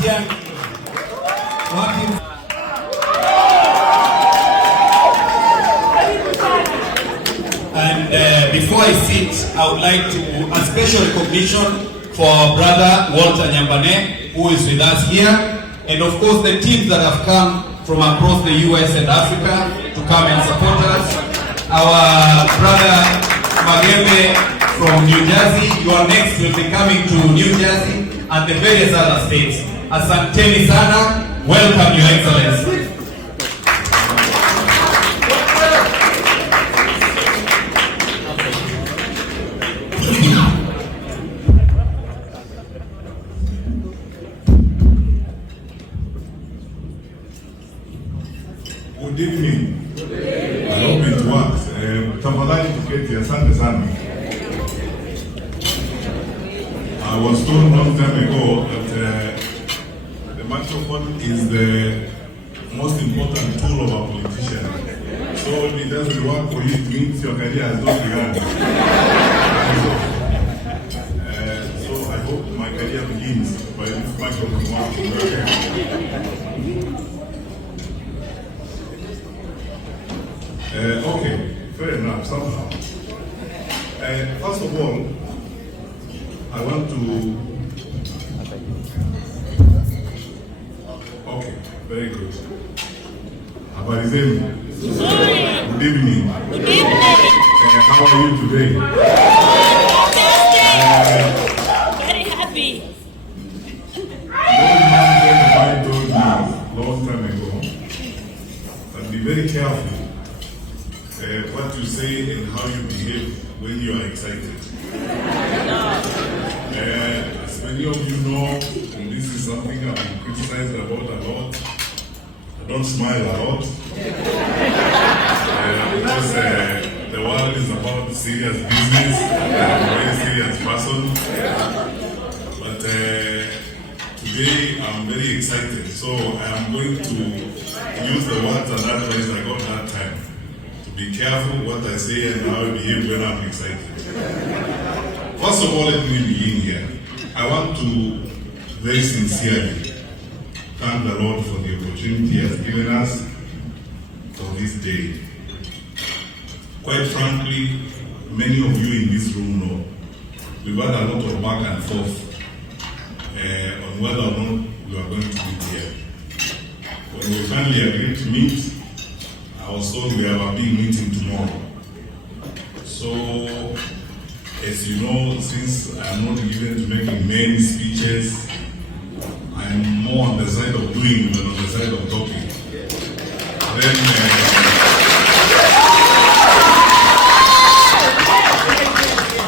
Matiang'I. And before I sit, I would like to a special recognition for our brother Walter Nyambane, who is with us here, and of course the teams that have come from across the US and Africa to come and support us. Our brother Magembe from New Jersey, you are next, will be coming to New Jersey and the various other states. Asanteni sana, welcome Your Excellency. Good evening. I hope it works. Tafadhali tuketi, asante sana. I was told long time ago that the microphone is the most important tool of a politician. So if it doesn't work for you, it means your career has not begun. So I hope my career begins by this microphone working. Okay, fair enough, somehow. First of all, I want to... Okay, very good. Habari zenu? Good evening. Good evening. How are you today? Very happy. I told you a long time ago, but be very careful what you say and how you behave when you are excited. As many of you know, and this is something I've been criticized about a lot, I don't smile a lot. Because the world is about serious business, I'm a very serious person. But today I'm very excited, so I'm going to use the words and advice I got that time. Be careful what I say and how I behave when I'm excited. First of all, let me begin here. I want to very sincerely thank the Lord for the opportunity He has given us for this day. Quite frankly, many of you in this room know we've had a lot of back and forth on whether or not we are going to meet here. When we finally agreed to meet, I was told we have a big meeting tomorrow. So, as you know, since I'm not given to making many speeches, I'm more on the side of doing than on the side of talking. Then,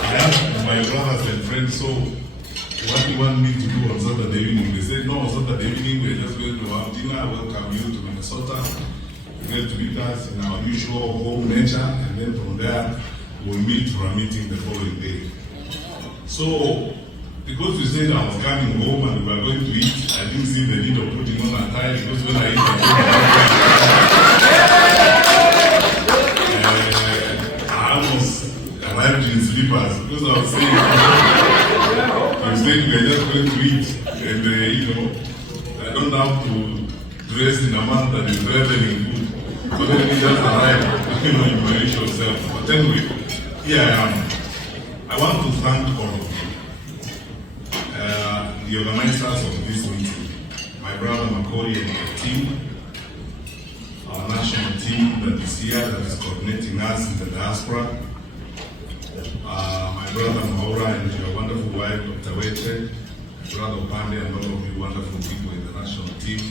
I asked my brothers and friends, so what do you want me to do on Saturday evening? They said, no, on Saturday evening we're just going to have dinner. I welcome you to Minnesota. Get to meet us in our usual home nature, and then from there we'll meet for a meeting the following day. So, because you said I was coming home and we were going to eat, I didn't see the need of putting on a tie, because when I eat I almost arrived in slippers, because I was saying, you said we are just going to eat, and I don't have to dress in a manner that is reveling food. So then we just arrive, you manage yourself. But anyway, here I am. I want to thank all of you, the organizers of this meeting, my brother Makori and your team, our national team that is here, that is coordinating us in the diaspora, my brother Maura and your wonderful wife, Dr. Weche, brother Pande, and all of you wonderful people in the national team.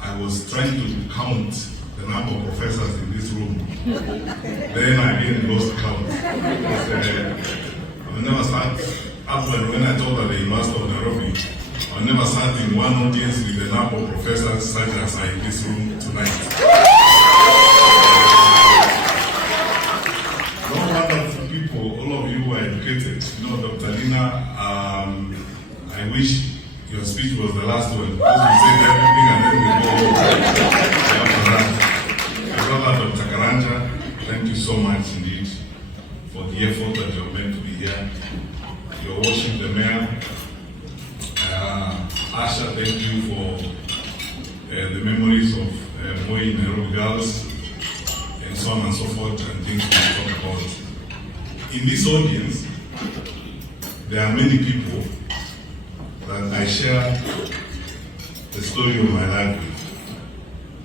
I was trying to count the number of professors in this room. Then I again lost count. I never sat up when I taught at the University of Nairobi. I never sat in one audience with the number of professors such as are in this room tonight. No wonderful people, all of you were educated. Dr. Lina, I wish your speech was the last one, because we said everything and then we go after that. My brother Dr. Karanja, thank you so much indeed for the effort that you have made to be here. Your worship, the mayor, Asha, thank you for the memories of Moi Nairobi girls, and so on and so forth, and things we talk about. In this audience, there are many people that I share the story of my life with.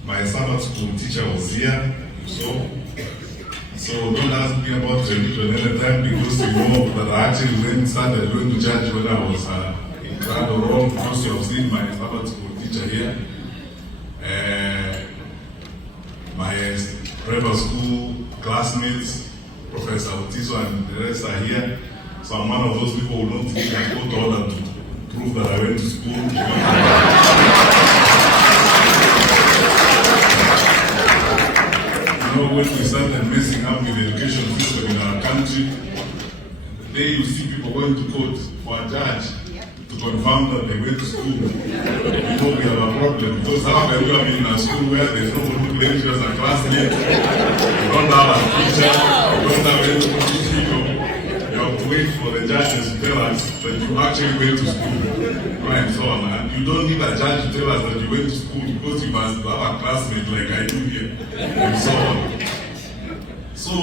My Sabbath school teacher was here, so don't ask me about religion any time, because you know that I actually started going to church when I was in Grand Rome, because you have seen my Sabbath school teacher here. My private school classmates, Professor Otiso and the rest are here. So I'm one of those people who don't think I go to order to prove that I went to school. You know, when we started messing up with the education system in our country, the day you see people going to court for a judge to confirm that they went to school, you know we have a problem. Because how can you have been in a school where there's nobody who lectures a classmate, you don't have a teacher, you don't have any people. You have to wait for the judges to tell us that you actually went to school, right, and so on. And you don't need a judge to tell us that you went to school, because you must have a classmate like I do here, and so on. So,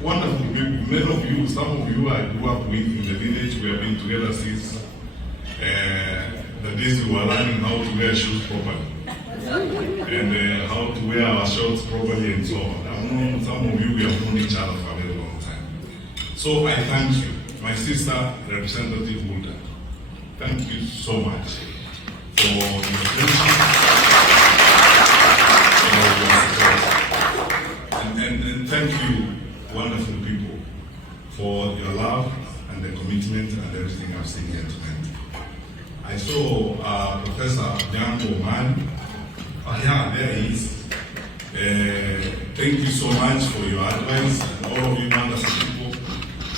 wonderful people, many of you, some of you I grew up with in the village. We have been together since the days we were learning how to wear shoes properly, and how to wear our shorts properly, and so on. I've known some of you, we have known each other for a very long time. So I thank you, my sister, Representative Mulder. Thank you so much for your friendship, for your support, and thank you, wonderful people, for your love and the commitment and everything I've seen here tonight. I saw Professor Nyango Man. Oh yeah, there he is. Thank you so much for your advice, and all of you wonderful people.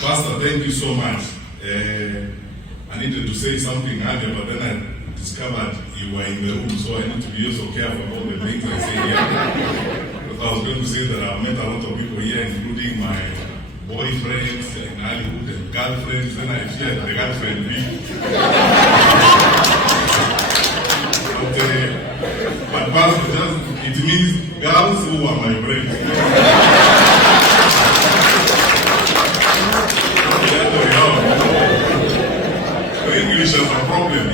Pastor, thank you so much. I needed to say something earlier, but then I discovered you were in the room, so I need to be also careful about the things I say here. Because I was going to say that I've met a lot of people here, including my boyfriends and Hollywood and girlfriends, and I feared the girlfriend me. But Pastor, just, it means girls who are my friends. English has a problem,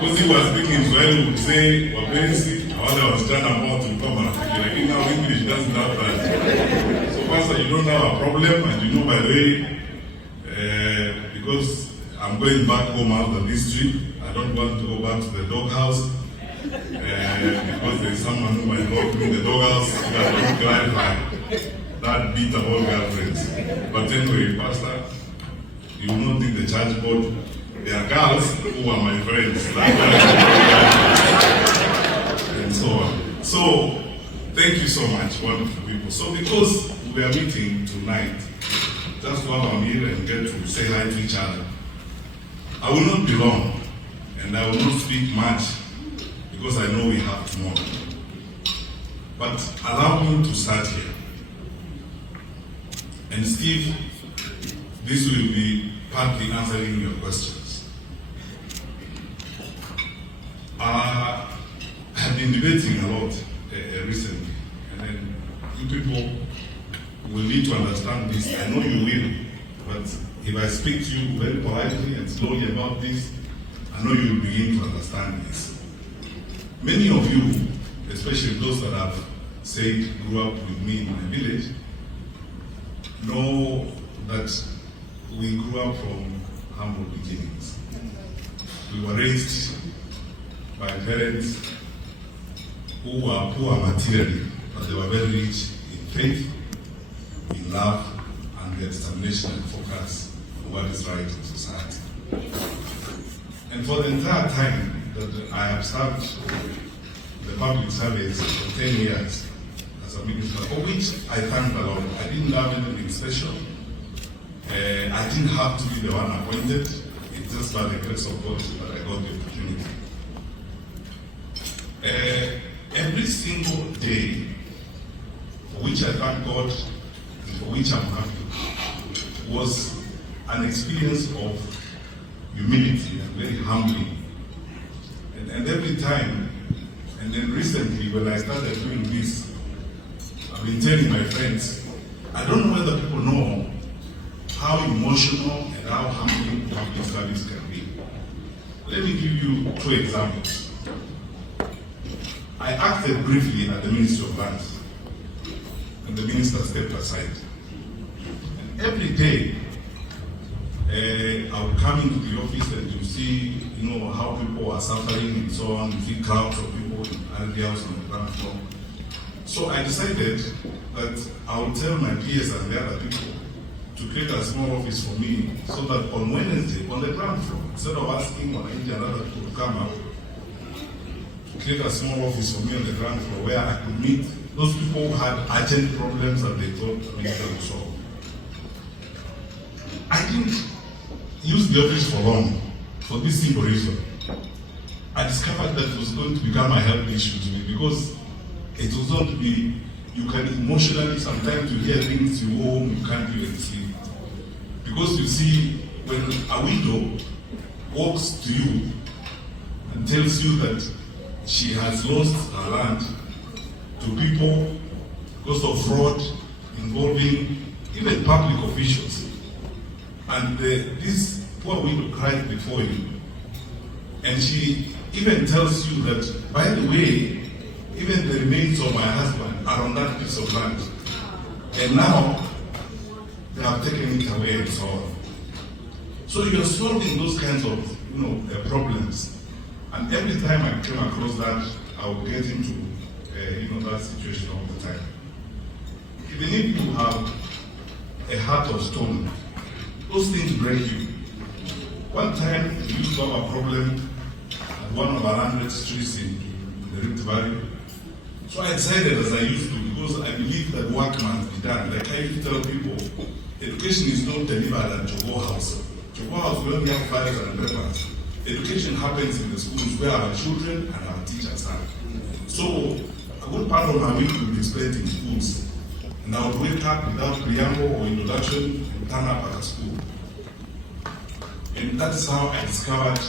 because he was speaking Swahili, would say, Wapensi, while I was trying about to come and like now English doesn't have that. So, Pastor, you don't have a problem, and you know, by the way, because I'm going back home after this trip, I don't want to go back to the doghouse, because there's someone who might not be in the doghouse, so I don't clarify that bit about girlfriends. But anyway, Pastor, you will not think the church board, they are girls who are my friends, and so on. So, thank you so much, wonderful people. So, because we are meeting tonight, just to have a meal and get to say hi to each other, I will not be long, and I will not speak much, because I know we have tomorrow. But allow me to start here. And Steve, this will be partly answering your questions. I have been debating a lot recently, and then you people will need to understand this. I know you will, but if I speak to you very politely and slowly about this, I know you will begin to understand this. Many of you, especially those that have said grew up with me in my village, know that we grew up from humble beginnings. We were raised by parents who were poor materially, but they were very rich in faith, in love, and their determination and focus on what is right in society. And for the entire time that I have served the public service for 10 years as a minister, for which I thank the Lord. I didn't have anything special. I didn't have to be the one appointed. It's just by the grace of God that I got the opportunity. Every single day, for which I thank God and for which I'm happy, was an experience of humility and very humbling. And every time, and then recently when I started doing this, I've been telling my friends, I don't know whether people know how emotional and how humbling public service can be. Let me give you 2 examples. I acted briefly at the Ministry of Lands, and the minister stepped aside. And every day, I would come into the office and you see, how people are suffering and so on. You see crowds of people in the house on the ground floor. So I decided that I would tell my peers and the other people to create a small office for me, so that on Wednesday, on the ground floor, instead of asking one and other people to come up, to create a small office for me on the ground floor where I could meet those people who had urgent problems that they thought the minister would solve. I didn't use the office for long, for this simple reason. I discovered that it was going to become a health issue to me, because it was going to be, you can emotionally, sometimes you hear things, you go home, you can't even sleep. Because you see, when a widow walks to you and tells you that she has lost her land to people because of fraud involving even public officials, and this poor widow cried before you, and she even tells you that, by the way, even the remains of my husband are on that piece of land, and now they have taken it away and so on. So you're solving those kinds of problems, and every time I came across that, I would get into that situation all the time. Even if you have a heart of stone, those things break you. One time we used to have a problem at one of our landed streets in the Rift Valley. So I decided, as I used to, because I believe that work must be done. Like I used to tell people, education is not delivered at Jogo House. Jogo House, we only have files and papers. Education happens in the schools where our children and our teachers are. So a good part of my week would be spent in schools. And I would wake up without preamble or introduction and turn up at a school. And that's how I discovered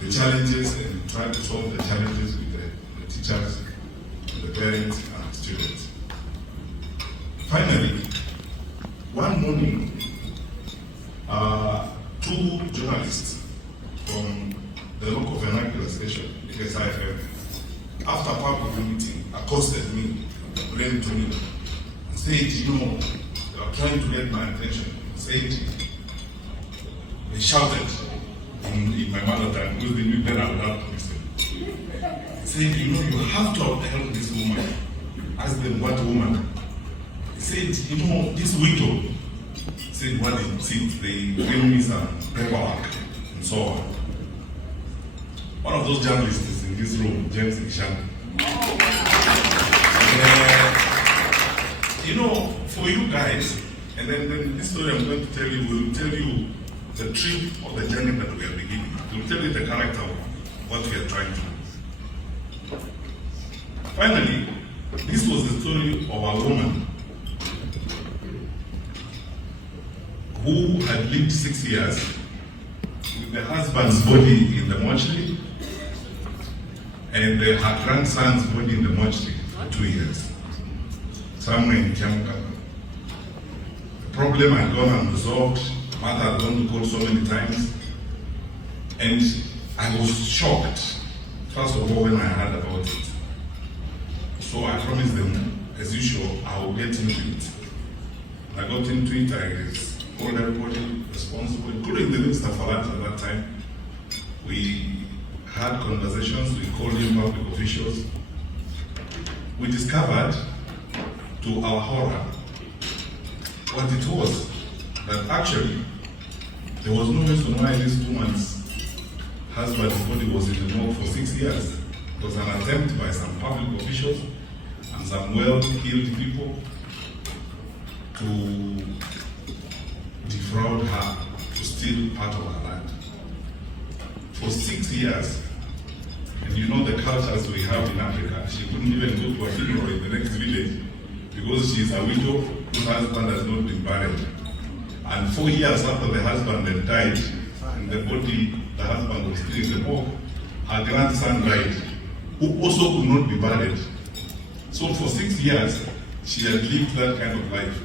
the challenges and tried to solve the challenges with the teachers, the parents, and the students. Finally, one morning, 2 journalists from the local vernacular station, DECEIPT, after a public meeting, accosted me, ran to me, and said, they are trying to get my attention. Said, they shouted in my mother tongue, because they knew that I would have to listen. Said, you have to help this woman. Ask them, what woman? He said, this widow. Said, what they said, they bring me some paperwork and so on. One of those journalists is in this room, James Ishan. For you guys, and then this story I'm going to tell you will tell you the trip or the journey that we are beginning. It will tell you the character of what we are trying to do. Finally, this was the story of a woman who had lived 6 years with the husband's body in the mortuary and her grandson's body in the mortuary for 2 years, somewhere in Kiamka. The problem had gone unresolved. Mother had gone to court so many times, and I was shocked, first of all, when I heard about it. So I promised them, as usual, I will get into it. I got into it, I called everybody responsible, including the Minister for Lands at that time. We had conversations, we called in public officials. We discovered, to our horror, what it was, that actually there was no reason why this woman's husband's body was in the morgue for 6 years. It was an attempt by some public officials and some well-heeled people to defraud her, to steal part of her land. For 6 years, and the cultures we have in Africa, she couldn't even go to a funeral in the next village because she's a widow whose husband has not been buried. And 4 years after the husband had died, in the body the husband was still in the morgue, her grandson died, who also could not be buried. So for 6 years, she had lived that kind of life.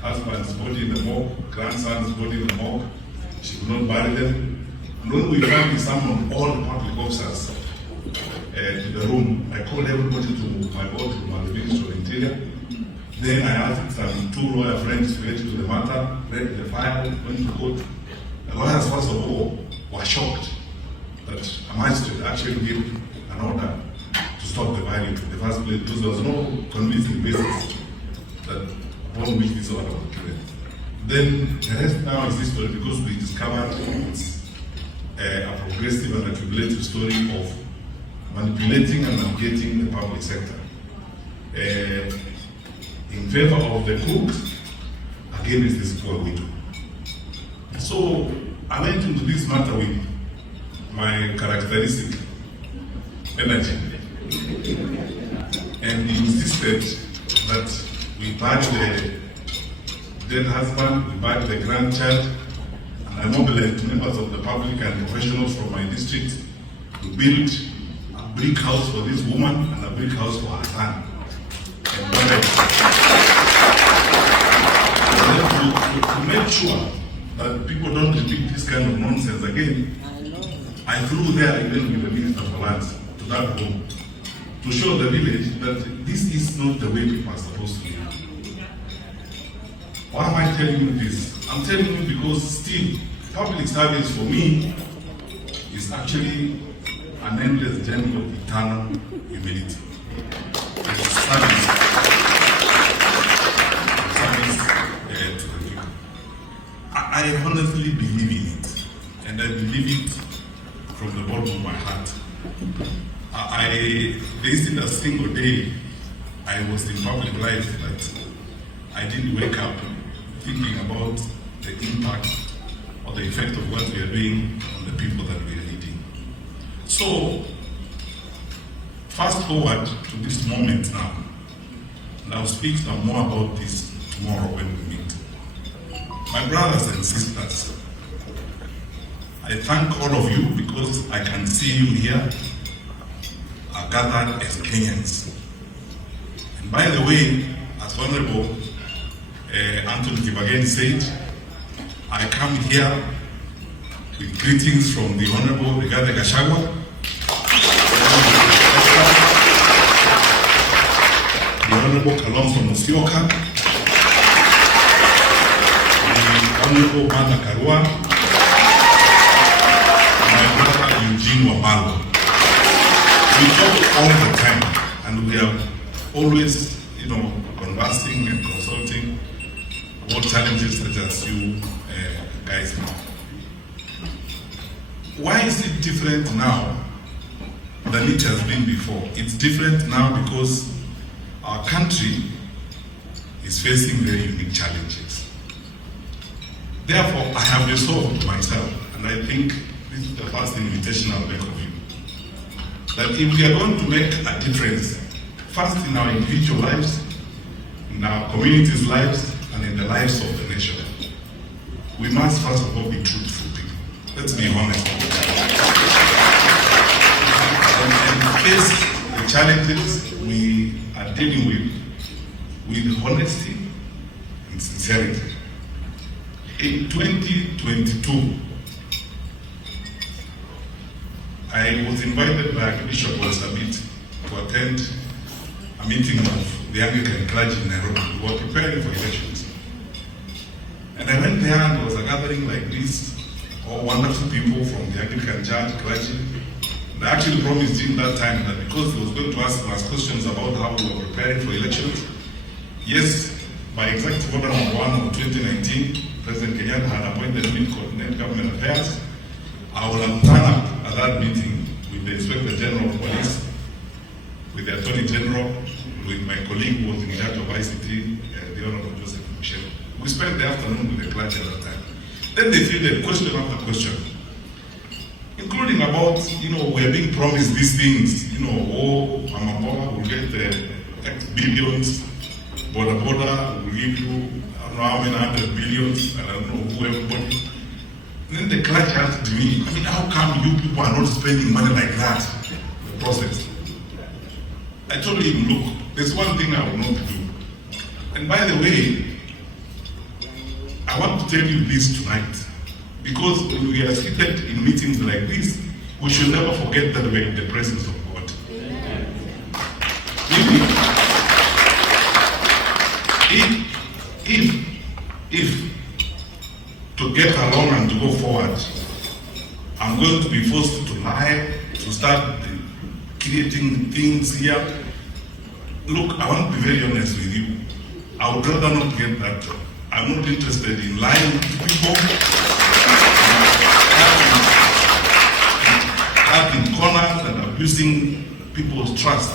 Husband's body in the morgue, grandson's body in the morgue. She could not bury them. And when we finally summoned all the public officers to the room, I called everybody to my boardroom at the Ministry of Interior. Then I asked some 2 lawyer friends to get to the matter, read the file, went to court. The lawyers, first of all, were shocked that a magistrate actually gave an order to stop the violence in the first place, because there was no convincing basis that upon which this order was given. Then the rest now is history, because we discovered it's a progressive and accumulative story of manipulating and navigating the public sector in favor of the crooks against this poor widow. So I went into this matter with my characteristic energy, and he insisted that we bury the dead husband, we bury the grandchild, and I mobilized members of the public and professionals from my district to build a brick house for this woman and a brick house for her son. And to make sure that people don't repeat this kind of nonsense again, I flew there even with the Minister for Lands to that home to show the village that this is not the way people are supposed to live. Why am I telling you this? I'm telling you because still, public service for me is actually an endless journey of eternal humility. It's service to the people. I honestly believe in it, and I believe it from the bottom of my heart. There isn't a single day I was in public life that I didn't wake up thinking about the impact or the effect of what we are doing on the people that we are leading. So, fast forward to this moment now, and I'll speak some more about this tomorrow when we meet. My brothers and sisters, I thank all of you because I can see you here are gathered as Kenyans. And by the way, as Honorable Anthony Kibageni said, I come here with greetings from the Honorable Rigathi Gachagua, the Honorable Kalonzo Musyoka, the Honorable Martha Karua, my brother Eugene Wamalo. We talk all the time, and we are always, conversing and consulting what challenges such as you guys know. Why is it different now than it has been before? It's different now because our country is facing very unique challenges. Therefore, I have resolved myself, and I think this is the first invitation I'll make of you, that if we are going to make a difference, first in our individual lives, in our communities' lives, and in the lives of the nation, we must first of all be truthful people. Let's be honest. And face the challenges we are dealing with honesty and sincerity. In 2022, I was invited by Bishop Sabit to attend a meeting of the Anglican clergy in Nairobi. We were preparing for elections. And I went there and there was a gathering like this, all wonderful people from the Anglican church, clergy. And I actually promised him that time that because he was going to ask us questions about how we were preparing for elections, yes, by Executive Order No. 1 of 2019, President Kenyatta had appointed me to coordinate government affairs. I will have turned up at that meeting with the Inspector General of Police, with the Attorney General, with my colleague who was in charge of ICT, the Honorable Joseph Michel. We spent the afternoon with the clergy at that time. Then they fielded question after question, including about, we are being promised these things, Amapoma will get X billions, Border will give you, I don't know how many hundred billions, I don't know who, everybody. And then the clergy asked me, I mean, how come you people are not spending money like that? The process. I told him, look, there's one thing I will not do. And by the way, I want to tell you this tonight, because when we are seated in meetings like this, we should never forget that we're in the presence of God. If to get along and to go forward, I'm going to be forced to lie, to start creating things here. Look, I want to be very honest with you. I would rather not get that job. I'm not interested in lying to people, having corners and abusing people's trust,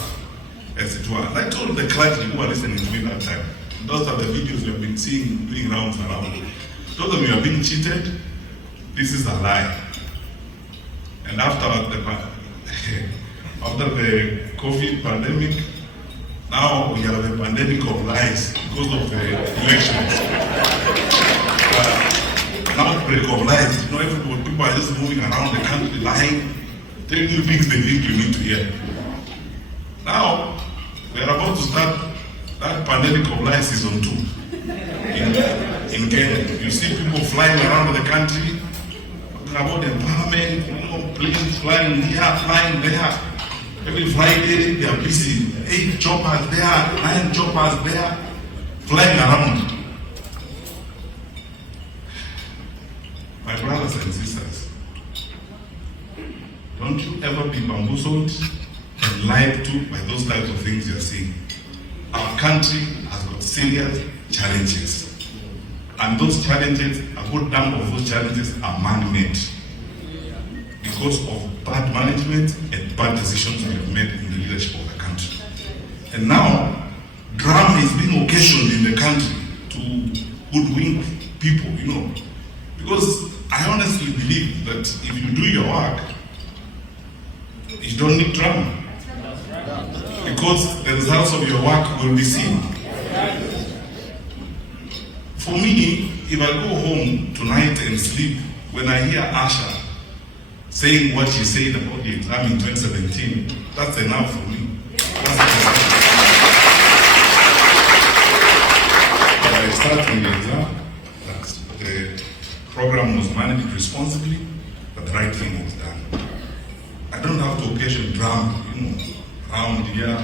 as it were. And I told the clergy who are listening to me that time, those are the videos we have been seeing doing rounds around. Those of you are being cheated, this is a lie. And after the COVID pandemic, now we have a pandemic of lies because of the elections. Now outbreak of lies, everybody, people are just moving around the country lying, telling you things they think you need to hear. Now, we are about to start that pandemic of lies season 2 in Kenya. You see people flying around the country, talking about empowerment, planes flying here, flying there. Every Friday they are busy. 8 choppers there, 9 choppers there, flying around. My brothers and sisters, don't you ever be bamboozled and lied to by those types of things you're seeing. Our country has got serious challenges. And those challenges, a good number of those challenges are man-made because of bad management and bad decisions we have made in the leadership of the country. And now, drama is being occasioned in the country to hoodwink people, because I honestly believe that if you do your work, you don't need drama. Because the results of your work will be seen. For me, if I go home tonight and sleep, when I hear Asha saying what she said about the exam in 2017, that's enough for me. But I start from the exam, that the program was managed responsibly, but the right thing was done. I don't have to occasion drama, around here,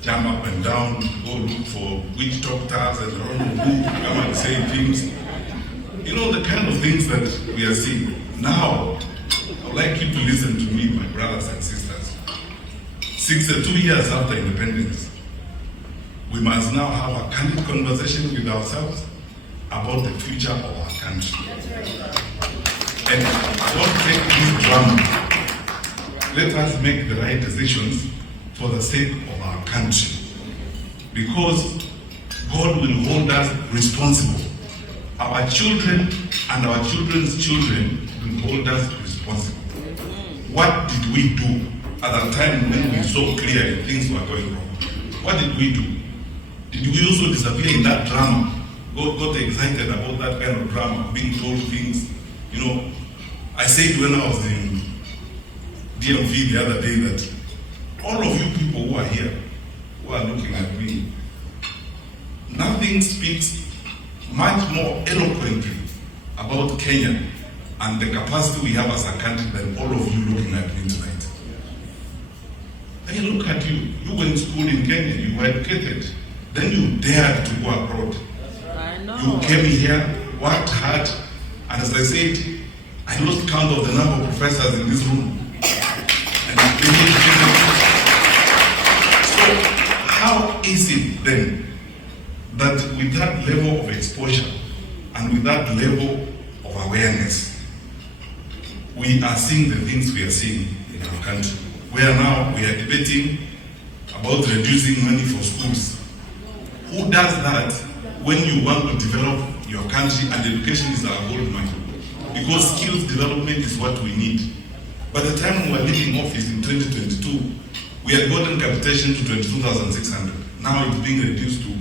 jump up and down, go look for witch doctors and I don't know who come and say things. The kind of things that we are seeing. Now, I would like you to listen to me, my brothers and sisters. 62 years after independence, we must now have a candid conversation with ourselves about the future of our country. And don't take this drama. Let us make the right decisions for the sake of our country. Because God will hold us responsible. Our children and our children's children will hold us responsible. What did we do at a time when we saw clearly things were going wrong? What did we do? Did we also disappear in that drama? Got excited about that kind of drama, being told things. I said when I was in DMV the other day that all of you people who are here, who are looking at me, nothing speaks much more eloquently about Kenya and the capacity we have as a country than all of you looking at me tonight. I look at you. You went to school in Kenya, you were educated, then you dared to go abroad. You came here, worked hard, and as I said, I lost count of the number of professors in this room. So how is it then that with that level of exposure and with that level of awareness, we are seeing the things we are seeing in our country? Where now we are debating about reducing money for schools. Who does that when you want to develop your country and education is our gold mine? Because skills development is what we need. By the time we were leaving office in 2022, we had gotten capitation to 22,600. Now it's being reduced to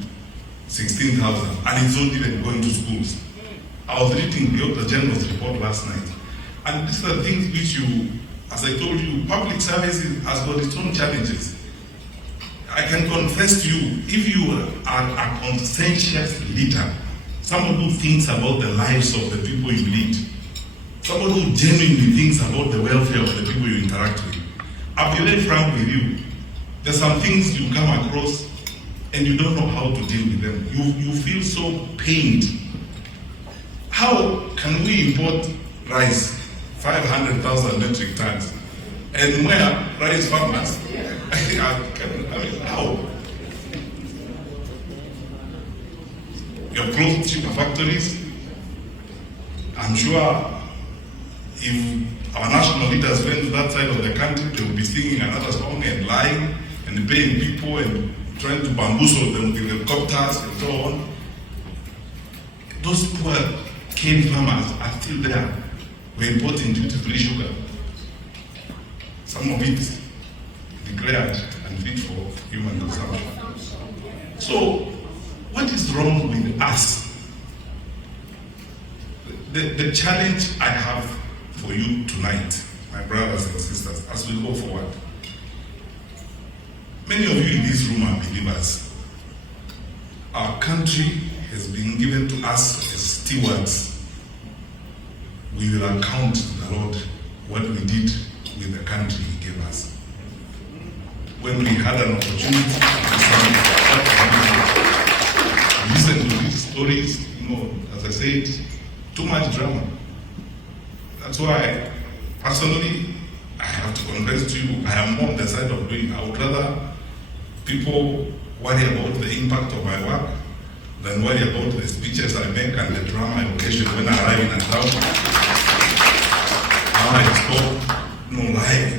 16,000, and it's not even going to schools. I was reading the Auditor General's report last night, and these are the things which you, as I told you, public services has got its own challenges. I can confess to you, if you are a conscientious leader, someone who thinks about the lives of the people you lead, someone who genuinely thinks about the welfare of the people you interact with, I'll be very frank with you. There's some things you come across and you don't know how to deal with them. You feel so pained. How can we import rice, 500,000 metric tons, and where rice farmers? I mean, how? You have closed cheaper factories. I'm sure if our national leaders went to that side of the country, they would be singing another song and lying and paying people and trying to bamboozle them with helicopters and so on. Those poor cane farmers are still there. We're importing duty-free sugar. Some of it declared unfit for human consumption. So, what is wrong with us? The challenge I have for you tonight, my brothers and sisters, as we go forward. Many of you in this room are believers. Our country has been given to us as stewards. We will account to the Lord what we did with the country He gave us. When we had an opportunity to listen to these stories, as I said, too much drama. That's why, personally, I have to confess to you, I am more on the side of doing. I would rather people worry about the impact of my work than worry about the speeches I make and the drama and occasion when I arrive in a town. How I talk, life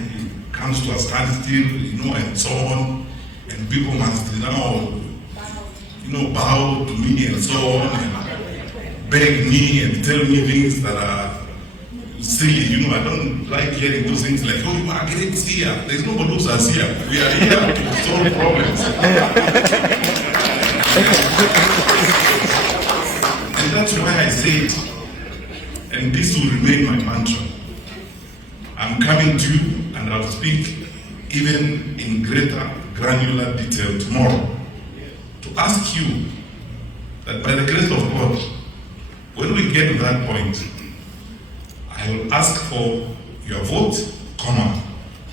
comes to a standstill, and so on, and people must now, bow to me and so on, and beg me and tell me things that are silly. I don't like hearing those things like, oh, you are getting here. There's nobody who's us here. We are here to solve problems. And that's why I said, and this will remain my mantra, I'm coming to you and I'll speak even in greater granular detail tomorrow to ask you that by the grace of God, when we get to that point, I will ask for your vote,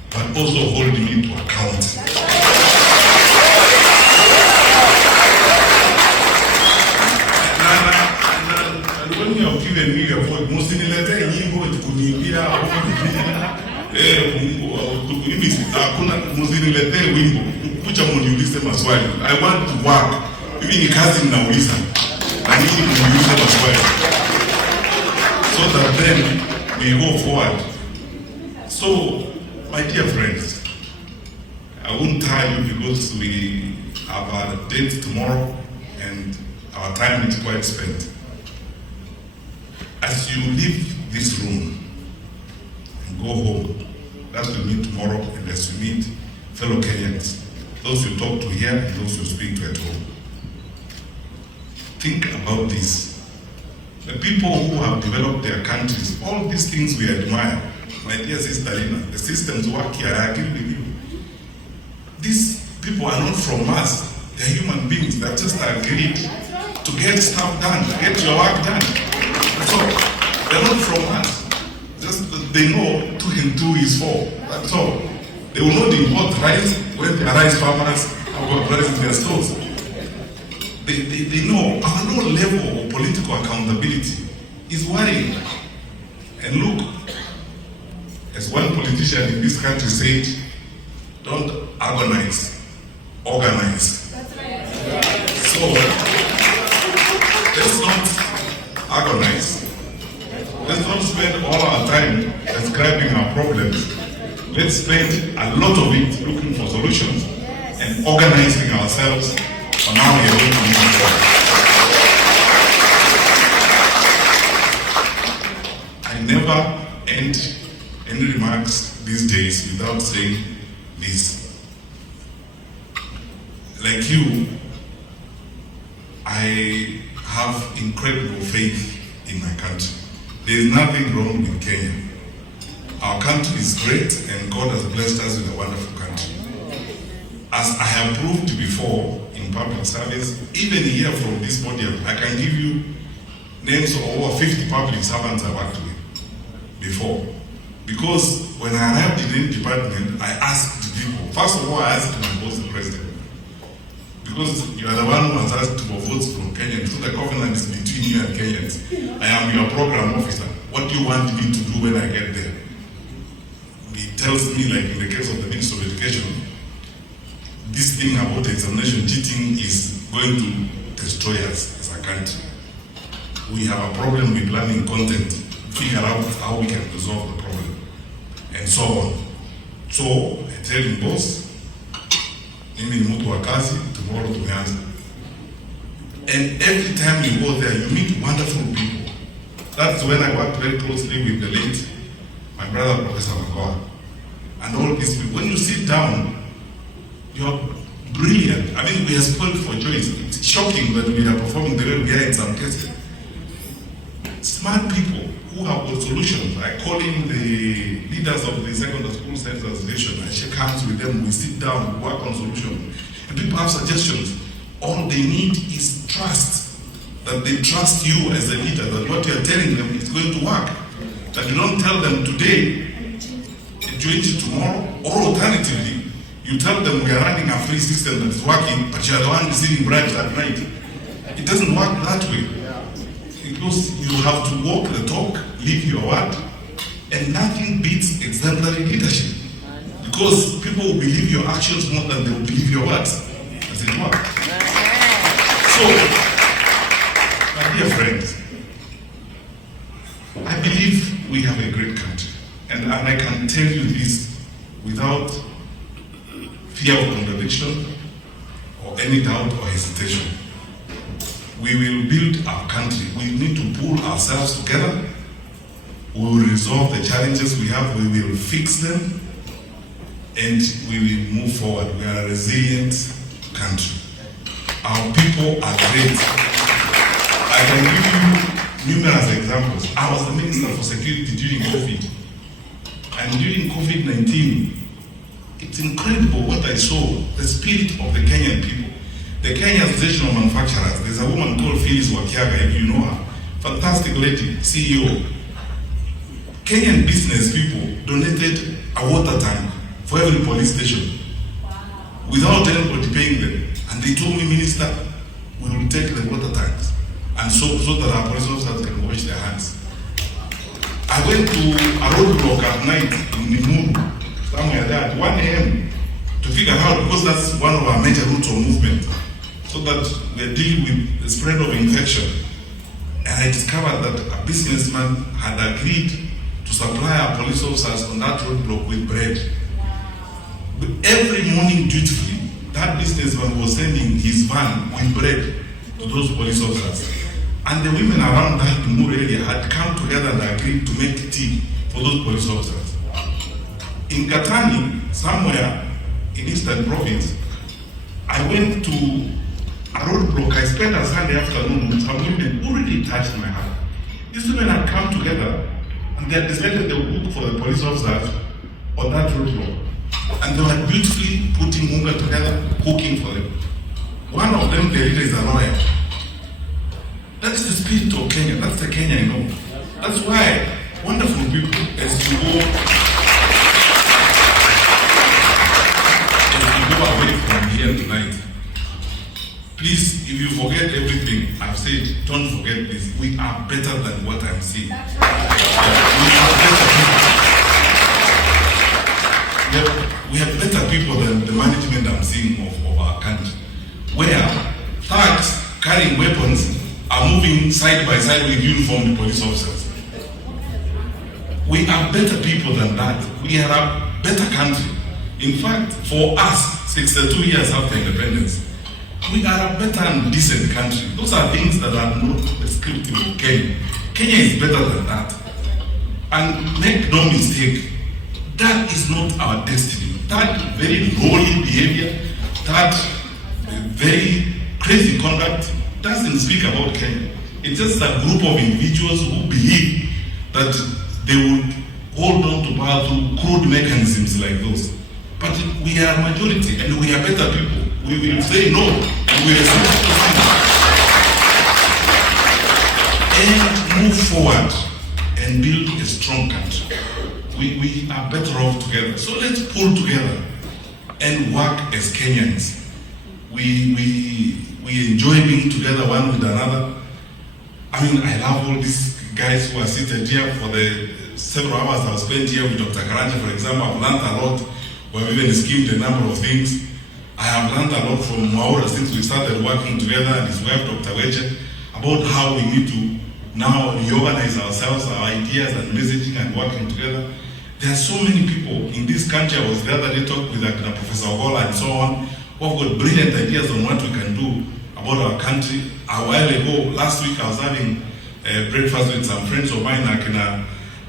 but also hold me to account. And when you have given me your vote, msinilete nyimbo tukuniimbia msinilete wimbo kucha muniulize maswali. I want to work. Hivi ni kazi mnauliza. Na nini muniulize maswali? So that then we go forward. So, my dear friends, I won't tire you because we have a date tomorrow and our time is quite spent. As you leave this room and go home, that's we meet tomorrow, and as you meet fellow Kenyans, those you talk to here and those you speak to at home, think about this. The people who have developed their countries, all these things we admire, my dear sister Lina, the systems work here, I agree with you. These people are not from us. They're human beings that just agreed to get stuff done, to get your work done. So, they're not from us. Just they know 2 and 2 is 4. That's all. They will not import rice when the rice farmers have got rice in their stores. They know our low level of political accountability is worrying. And look, as one politician in this country said, don't agonize, organize. That's right. So, let's not agonize. Let's not spend all our time describing our problems. Let's spend a lot of it looking for solutions and organizing ourselves on how we are going to move forward. I never end any remarks these days without saying this. Like you, I have incredible faith in my country. There is nothing wrong with Kenya. Our country is great and God has blessed us with a wonderful country. As I have proved before in public service, even here from this podium, I can give you names of over 50 public servants I worked with before. Because when I arrived in any department, I asked people. First of all, I asked my boss, the president. Because you are the one who has asked for votes from Kenyans. So the covenant is between you and Kenyans. I am your program officer. What do you want me to do when I get there? He tells me, like in the case of the Minister of Education, this thing about examination cheating is going to destroy us as a country. We have a problem with learning content, figure out how we can resolve the problem, and so on. So I tell him, boss, mimi ni mtu wa kazi, tomorrow tumeanza. And every time you go there, you meet wonderful people. That's when I worked very closely with the late, my brother, Professor Magoa, and all these people. When you sit down, you're brilliant. I mean, we are spoiled for choice. It's shocking that we are performing the way we are in some cases. Smart people who have got solutions. I call in the leaders of the secondary school science association. I shake hands with them. We sit down, we work on solutions. And people have suggestions. All they need is trust. That they trust you as a leader, that what you are telling them is going to work. That you don't tell them today, change it tomorrow, or alternatively, you tell them we are running a free system that is working, but you are the one receiving bribes at night. It doesn't work that way. Because you have to walk the talk, live your word, and nothing beats exemplary leadership. Because people will believe your actions more than they will believe your words. Does it work? So, my dear friends, I believe we have a great country. And I can tell you this without fear of contradiction or any doubt or hesitation. We will build our country. We need to pull ourselves together. We will resolve the challenges we have. We will fix them. And we will move forward. We are a resilient country. Our people are great. I can give you numerous examples. I was the Minister for Security during COVID. And during COVID-19, it's incredible what I saw, the spirit of the Kenyan people. The Kenya Association of Manufacturers, there's a woman called Phyllis Wakiaga, if you know her. Fantastic lady, CEO. Kenyan business people donated a water tank for every police station. Without anybody paying them. And they told me, Minister, we will take the water tanks. And so that our police officers can wash their hands. I went to a roadblock at night in Nimuru, somewhere there at 1 a.m. to figure out, because that's one of our major routes of movement, so that we're dealing with the spread of infection. And I discovered that a businessman had agreed to supply our police officers on that roadblock with bread. But every morning, dutifully, that businessman was sending his van with bread to those police officers. And the women around that Nimuru area had come together and agreed to make tea for those police officers. In Katani, somewhere in Eastern Province, I went to a roadblock. I spent a Sunday afternoon with some women who really touched my heart. These women had come together and they had decided they would look for the police officers on that roadblock. And they were beautifully putting hunger together, cooking for them. One of them, the leader, is a lawyer. That's the spirit of Kenya. That's the Kenya I know. That's why wonderful people, as you go away from here tonight, please, if you forget everything I've said, don't forget this. We are better than what I'm seeing. We are better people. We have better people than the management I'm seeing of our country. Where thugs carrying weapons are moving side by side with uniformed police officers. We are better people than that. We are a better country. In fact, for us, 62 years after independence, we are a better and decent country. Those are things that are not descriptive of Kenya. Kenya is better than that. And make no mistake, that is not our destiny. That very lowly behavior, that very crazy conduct doesn't speak about Kenya. It's just a group of individuals who believe that they would hold on to power through crude mechanisms like those. But we are majority and we are better people. We will say no and we will and move forward and build a strong country. We are better off together. So let's pull together and work as Kenyans. We enjoy being together one with another. I mean, I love all these guys who are seated here. For the several hours I've spent here with Dr. Karanja, for example, I've learned a lot. We have even schemed a number of things. I have learned a lot from Maura since we started working together and his wife, Dr. Weche, about how we need to now reorganize ourselves, our ideas and messaging and working together. There are so many people in this country. I was the other day talking with Professor Ogola and so on, who have got brilliant ideas on what we can do about our country. A while ago, last week, I was having breakfast with some friends of mine, like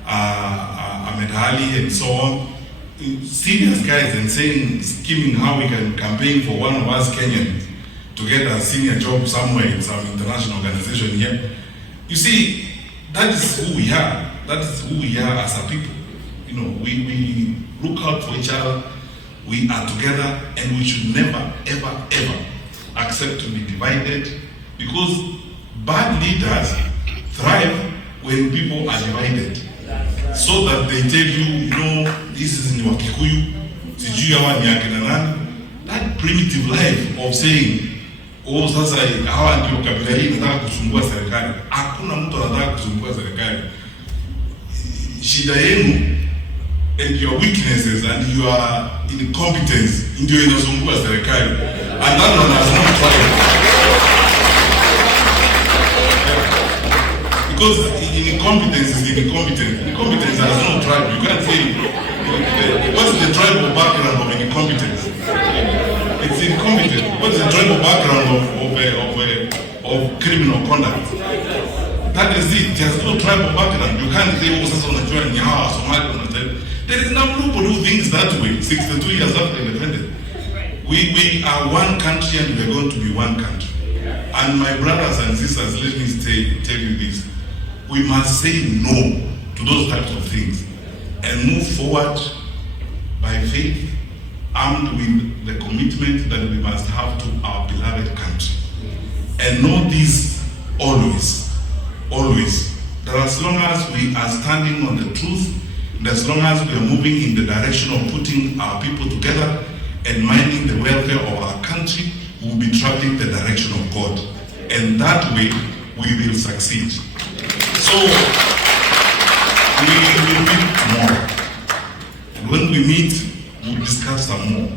Ahmed Ali and so on. Serious guys, and saying, scheming how we can campaign for one of us Kenyans to get a senior job somewhere in some international organization here. You see, that is who we are. That is who we are as a people. You know, we look out for each other. We are together, and we should never, ever, ever accept to be divided, because bad leaders thrive when people are divided. So that they tell you, you know, this is in your Kikuyu, that primitive life of saying, oh, sasa hawa ndio kabila hii nataka kusumbua serikali. Hakuna mtu anataka kusumbua serikali. Shida yenu and your weaknesses and your incompetence ndio inasumbua serikali. And that one has not tried. Because incompetence is incompetent. Incompetence has no tribe. You can't say, what's the tribal background of incompetence? It's incompetent. What's the tribal background of criminal conduct? That is it. There's no tribal background. You can't say, oh, sasa unajua ni hawa Somali. There is nobody who thinks that way 62 years after independence. We are one country and we're going to be one country. And my brothers and sisters, let me tell you this. We must say no to those types of things and move forward by faith, armed with the commitment that we must have to our beloved country. And know this always, that as long as we are standing on the truth, and as long as we are moving in the direction of putting our people together and minding the welfare of our country, we will be traveling the direction of God. And that way, we will succeed. So, we will meet tomorrow. And when we meet, we'll discuss some more.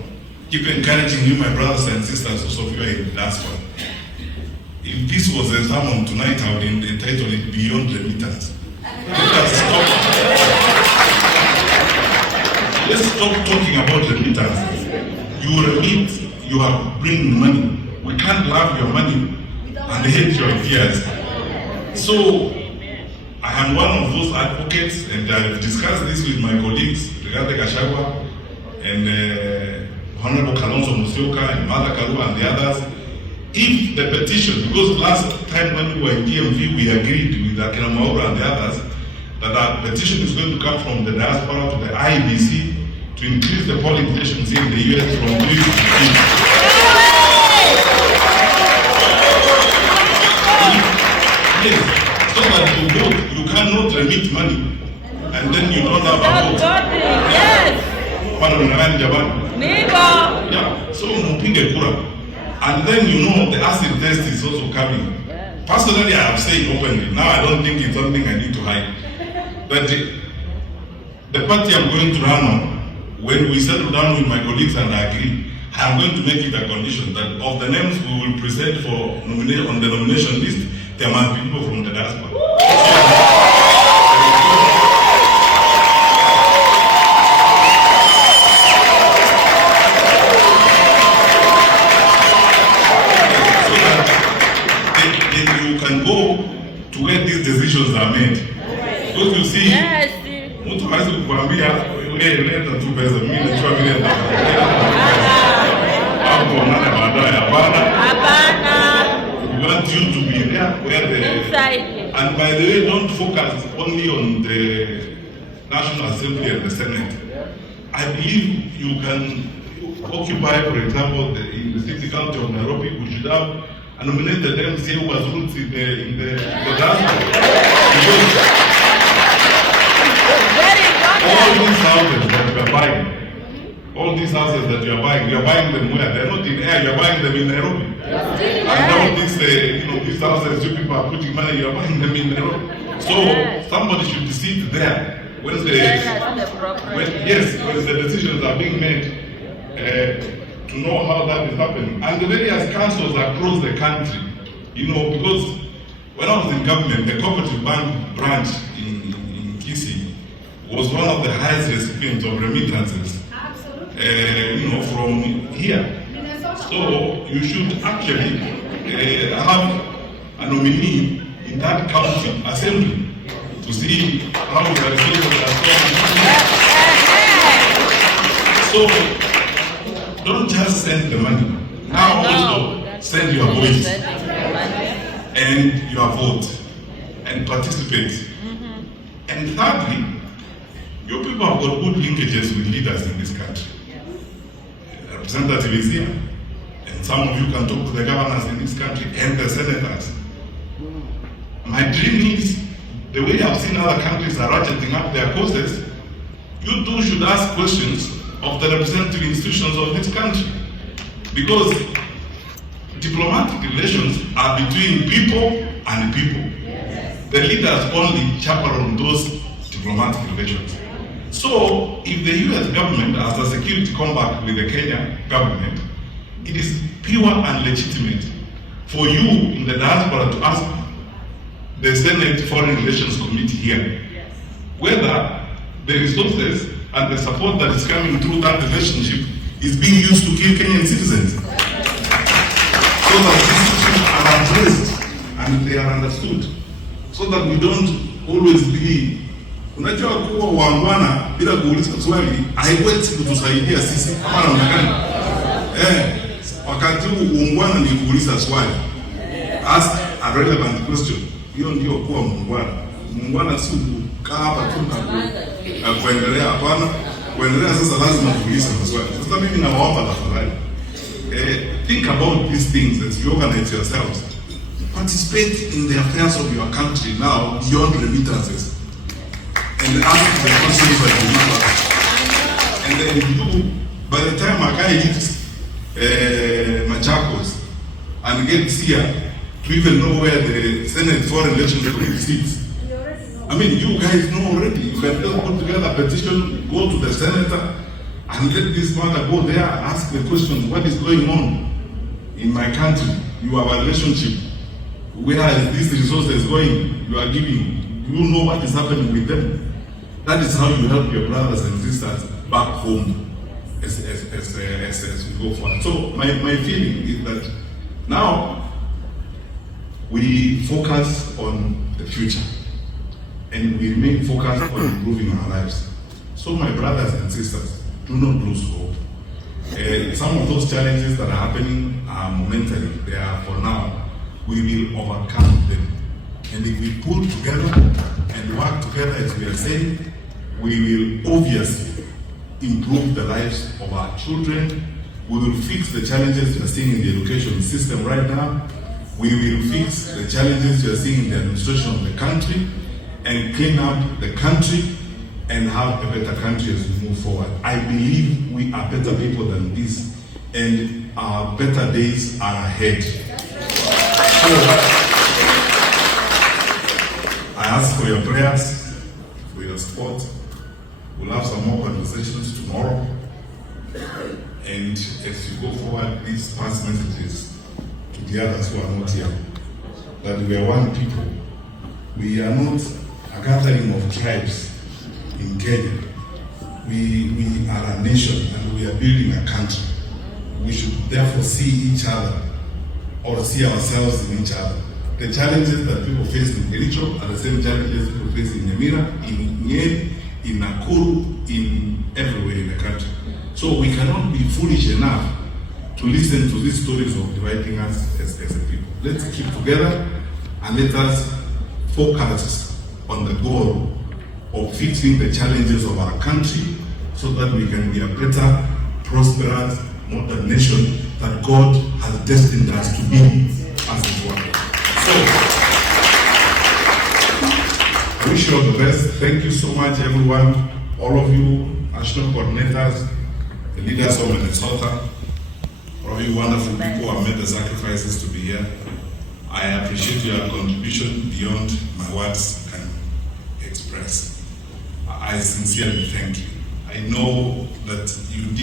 Keep encouraging you, my brothers and sisters, those of you are in the diaspora. If this was a sermon tonight, I would entitle it Beyond Remittance. Let's stop talking about remittances. You remit, you are bringing money. We can't love your money and hate your ideas. So, I am one of those advocates, and I've discussed this with my colleagues, Rigathi Gachagua and Honorable Kalonzo Musyoka and Martha Karua and the others. If the petition, because last time when we were in DMV, we agreed with Akina Maura and the others that our petition is going to come from the diaspora to the IEBC to increase the polling stations in the US from 3 to 15. Yes. So that you vote, you cannot remit money and then you don't have a vote. Yes. Yeah. So mpige kura. And then you know the acid test is also coming. Personally, I have said openly, now I don't think it's something I need to hide. But the party I'm going to run on, when we settle down with my colleagues and I agree, I'm going to make it a condition that of the names we will present for nomination on the nomination list, there must be people from the diaspora. So that you can go to where these decisions are made. Because you see, mtu hawezi kukuambia leta tu pesa, mimi najua vile hapo nana baadaye. Hapana. We want you to be where the Inside. and by the way, don't focus only on the National Assembly and the Senate. I believe you can occupy, for example, in the city county of Nairobi, we should have a nominated MC who has roots in the diaspora. All these houses that you are buying, you are buying them where? They are not in air, you are buying them in Nairobi. And all these, these houses you people are putting money, you are buying them in Nairobi. So somebody should sit there when the decisions are being made to know how that is happening. And the various councils across the country, because when I was in government, the cooperative bank branch in Kisii was one of the highest recipients of remittances. From here. So you should actually have a nominee in that county assembly to see how the resources are spent. So don't just send the money. Now also send your voice and your vote and participate. And thirdly, your people have got good linkages with leaders in this country. Representative is here, and some of you can talk to the governors in this country and the senators. My dream is, the way I've seen other countries are ratcheting up their costs, you too should ask questions of the representative institutions of this country. Because diplomatic relations are between people and people. The leaders only chaperone those diplomatic relations. So, if the US government has a security compact with the Kenyan government, it is pure and legitimate for you in the diaspora to ask the Senate Foreign Relations Committee here whether the resources and the support that is coming through that relationship is being used to kill Kenyan citizens. So that these issues are addressed and they are understood. So that we don't always be unajua kuwa wangwana bila kuuliza swali haiwezi kutusaidia sisi kama namna gani. Wakati uungwana ni kuuliza swali. Ask a relevant question. Hiyo ndio kuwa muungwana. Muungwana si kukaa hapa tu na kuendelea hapana. Kuendelea sasa lazima kuuliza maswali. Sasa mimi nawaomba tafadhali. Think about these things as you organize yourselves. Participate in the affairs of your country now beyond remittances. And ask the questions that you need. And then you, by the time a guy hits Machakos and gets here to even know where the Senate Foreign Relations Committee sits, I mean, you guys know already. You can just put together a petition, go to the senator, and let this matter go there, ask the question, what is going on in my country? You have a relationship. Where is this resources going? You are giving. You know what is happening with them. That is how you help your brothers and sisters back home as we go forward. So my feeling is that now we focus on the future and we remain focused on improving our lives. So my brothers and sisters, do not lose hope. Some of those challenges that are happening are momentary. They are for now. We will overcome them. And if we pull together and work together, as we are saying, we will obviously improve the lives of our children. We will fix the challenges we are seeing in the education system right now. We will fix the challenges we are seeing in the administration of the country and clean up the country and have a better country as we move forward. I believe we are better people than this, and our better days are ahead. So, I ask for your prayers, for your support. We'll have some more conversations tomorrow. And as you go forward, please pass messages to the others who are not here, that we are one people. We are not a gathering of tribes in Kenya. We are a nation and we are building a country. We should therefore see each other or see ourselves in each other. The challenges that people face in Kericho are the same challenges people face in Nyamira, in Nyeri, in Nakuru, in everywhere in the country. So we cannot be foolish enough to listen to these stories of dividing us as a people. Let's keep together. and let us focus on the goal of fixing the challenges of our country so that we can be a better, prosperous, modern nation that God has destined us to be as it were. So, I wish you all the best. Thank you so much, everyone, all of you, national coordinators, the leaders of Minnesota, all of you wonderful people who have made the sacrifices to be here. I appreciate your contribution beyond my words can express. I sincerely thank you. I know that you did